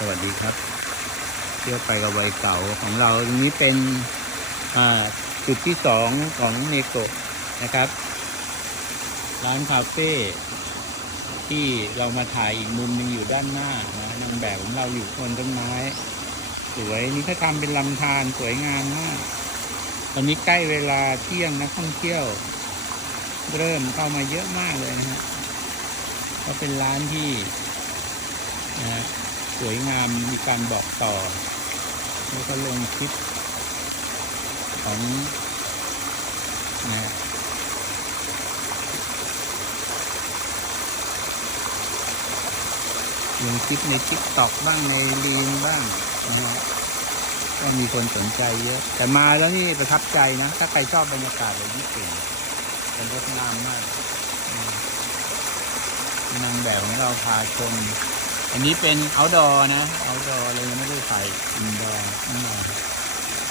สวัสดีครับ เที่ยวไปกับวัยเก่าของเราตรงนี้เป็นจุดที่สองของเนโกะนะครับ ร้านคาเฟ่ที่เรามาถ่ายอีกมุมหนึ่งอยู่ด้านหน้านะนางแบบของเราอยู่บนต้นไม้ สวยนี่เขาทำเป็นลำธารสวยงามมากตอนนี้ใกล้เวลาเที่ยงนักท่องเที่ยว เริ่มเข้ามาเยอะมากเลยนะฮะก็เป็นร้านที่นะ สวยงามมีการบอกต่อ แล้วก็ลงคลิปของนะฮะลงคลิปในทิกตอกบ้างในลีนบ้างนะฮะก็มีคนสนใจเยอะ แต่มาแล้วนี่ประทับใจนะ ถ้าใครชอบบรรยากาศแบบญี่ปุ่นเป็นงดงามมากนางแบบของเราพาชม อันนี้เป็น outdoor นะ outdoor เลยยังไม่ได้ใส่ indoor ข้างใน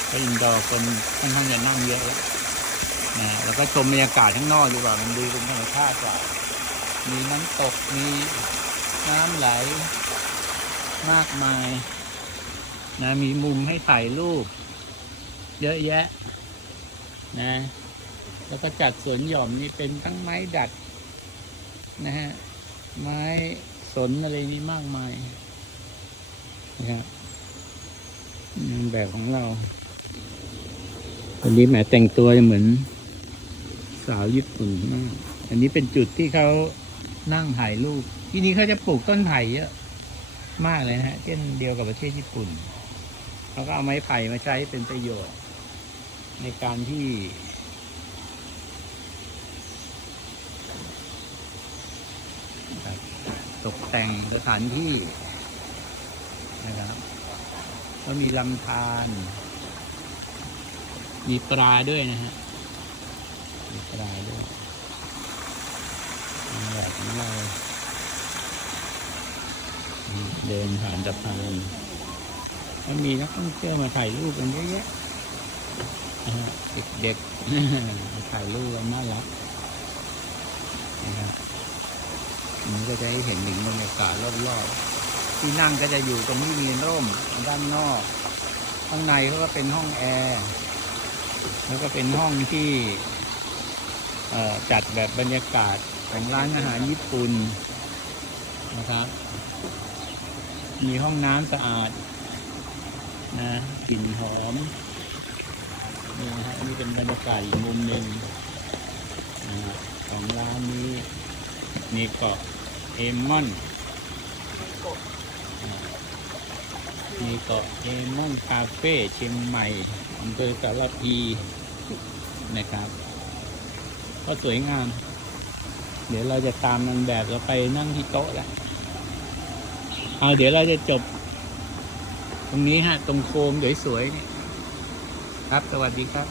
ถ้า indoor คนค่อนข้างจะนั่งเยอะแล้วนะแล้วก็ชมบรรยากาศข้างนอกดีกว่ามันดูเป็นธรรมชาติกว่า มีน้ำตกมีน้ำไหลมากมายนะมีมุมให้ถ่ายรูป เยอะแยะนะ แล้วก็จัดสวนหย่อมนี่เป็นทั้งไม้ดัด นะฮะ ไม้ สนอะไรนี่มากมายนะครับนางแบบของเราวันนี้แหมแต่งตัวเหมือน สาวญี่ปุ่นมาก อันนี้เป็นจุดที่เขานั่งถ่ายรูป ที่นี่เขาจะปลูกต้นไผ่เยอะมากเลยนะฮะ เช่นเดียวกับประเทศญี่ปุ่นเขาก็เอาไม้ไผ่มาใช้เป็นประโยชน์ ในการที่ครับ ตกแต่งสถานที่นะครับ ก็มีลำธาร มีปลาด้วยนะฮะ มีปลาด้วยแบบนี้เราเดินผ่านสะพานก็มีนักท่องเที่ยวมาถ่ายรูปกันเยอะแยะนะฮะเด็กๆถ่ายรูปกันน่ารักนะครับ อันก็จะให้เห็นถึงบรรยากาศรอบๆที่นั่งก็จะอยู่ตรงที่มีร่มด้านนอก ข้างในเขาก็เป็นห้องแอร์แล้วก็เป็นห้องที่จัดแบบบรรยากาศของร้านอาหารญี่ปุ่นนะครับ มีห้องน้ำสะอาดนะกลิ่นหอมนี่นะฮะนี่เป็นบรรยากาศอีกมุมหนึ่งของร้านนี้มีเกาะ เอมอนมีเกาะเอมอนคาเฟ่เชียงใหม่อำเภอสารพีนะครับ ก็สวยงาม เดี๋ยวเราจะตามนางแบบเราไปนั่งที่โต๊ะแล้วเอาเดี๋ยวเราจะจบ ตรงนี้ฮะ ตรงโคมสวยๆเนี่ยครับ สวัสดีครับ